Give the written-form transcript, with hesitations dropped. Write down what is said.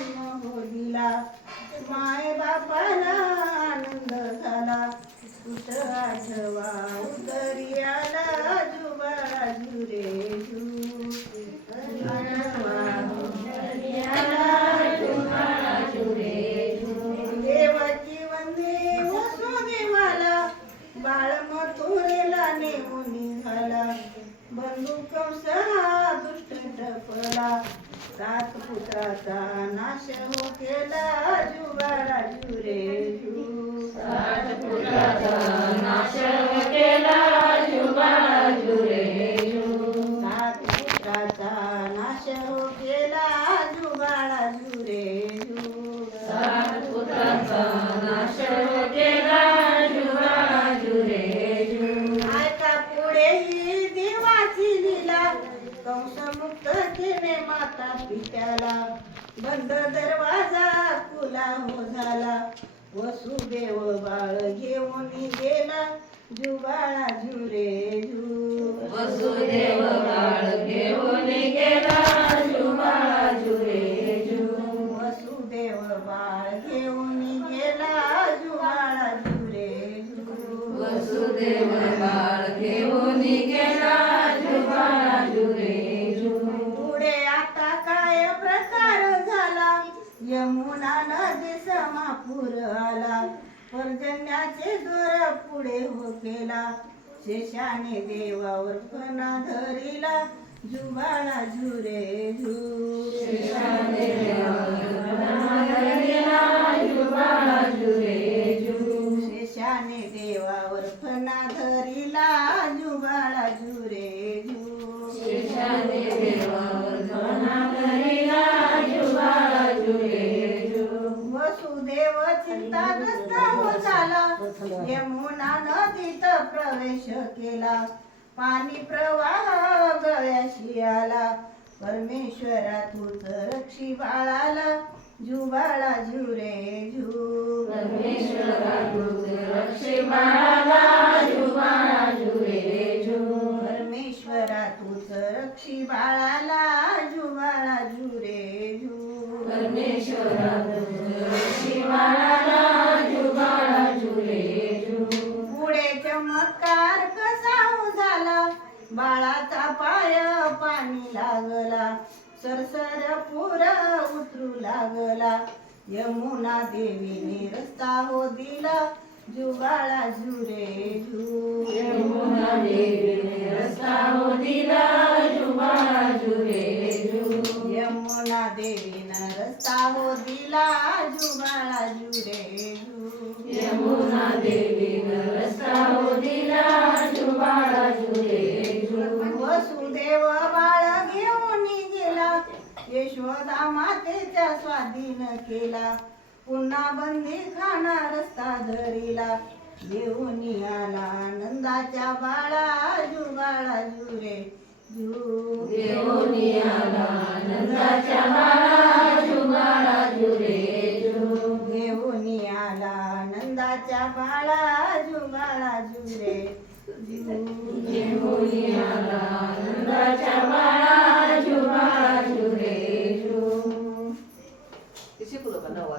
जन्म हो दिला माय बापाला आनंद झाला कुठ आठवा उतरी आला जुबाळा जुरे जू आठवा उतरी आला जुबाळा जुरे जू देवाची वंदे वसुदेवाला बाळ मथुरेला नेऊन निघाला बंधू कंसा दुष्ट टपला 7 पुत्राचा नाश हो केला जुबाळा जुरे जू 7 पुत्राचा नाश हो केला जुबाळा जुरे जू 7 पुत्राचा नाश हो केला जुबाळा जुरे जू 7 पुत्राचा नाश हो केला जुबाळा जुरे जू ऐका पुढे ही देवाची लीला कंस मुक्त केले माता पित्याला बंद दरवाजा खुला हो झाला वसुदेव बाळ घेऊन गेला जुबाळा जुरे जू वसुदेव बाळ घेऊन गेला जुबाळा जुरे जू वसुदेव बाळ घेऊन गेला जुबाळा जुरे जू वसुदेव बाळ घेऊन गेला जुबाळा जुरे जू पुढे आता काय प्रकार झाला यमुना नदी समापूर आला पर्जन्याचे जोर पुढे हो केला शेषाने देवावर फणा धरिला जुबाळा जुरे जू शेषाने देवावर फणा धरिला जुबाळा जुरे जू शेषाने देवावर फणा धरिला जुबाळा जुरे जू शेषाने देवावर फणा धरिला जुबाळा जुरे जू वसुदेव चिंताग्रस्त हो झाला यमुना नदीत प्रवेश केला पाणी प्रवाह गळ्याशी आला परमेश्वरा तूच रक्षी बाळाला जुबाळा जुरे जू परमेश्वरा तूच रक्षी बाळाला जुबाळा जुरे जू परमेश्वरा तूच रक्षी बाळाला जुबाळा जुरे जू परमेश्वरा तूच रक्षी बाळाला जुबाळा जुरे जू पुढे चमत्कार कसा हो झाला बाळाचा पाय पाणी लागला सरसर पुर उतरू लागला यमुना देवीने रस्ता हो दिला जुबाळा जुरे जू यमुना देवीने रस्ता हो दिला जुबाळा जुरे जू यमुना देवीने रस्ता हो दिला जुबाळा जुरे जू यमुना देवीने रस्ता हो दिला जुबाळा जुरे जू वसुदेव बाळ घेऊन गेला यशोदा मातेच्या स्वाधीन केला पुन्हा बंदी खाना रस्ता धरिला घेऊन आला नंदाच्या बाळा जुबाळा जुरे जू घेऊन आला नंदाच्या बाळा जुबाळा जुरे जू घेऊन आला नंदाच्या बाळा जुबाळा जुरे घेऊन आला नंदाच्या बाळा जुबाळा जुरे जू शिकलो का नवा